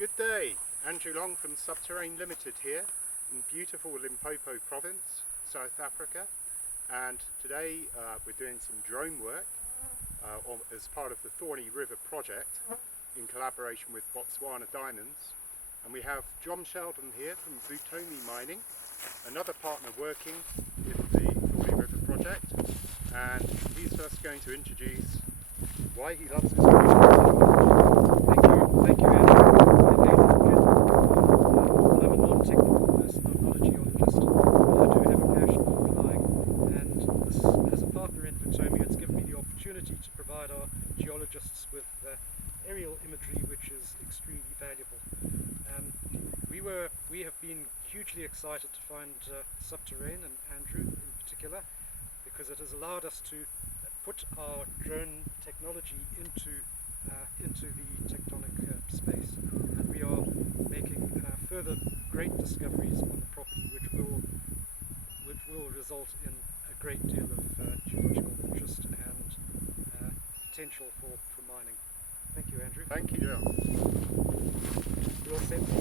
Good day, Andrew Long from Subterrane Limited here in beautiful Limpopo Province, South Africa, and today we're doing some drone work as part of the Thorny River Project in collaboration with Botswana Diamonds, and we have John Sheldon here from Vutomi Mining, another partner working in the Thorny River Project, and he's first going to introduce why he loves his project. Thank you, Andrew. I'm a non-technical person, I'm not a geologist, but I do have a passion for flying, and this, as a partner in Vutomi, it's given me the opportunity to provide our geologists with aerial imagery, which is extremely valuable. We have been hugely excited to find Subterrane, and Andrew in particular, because it has allowed us to put our drone technology into the tectonic space, and we are making further great discoveries on the property, which will result in a great deal of geological interest and potential for mining. Thank you, Andrew. Thank you, John. We'll send the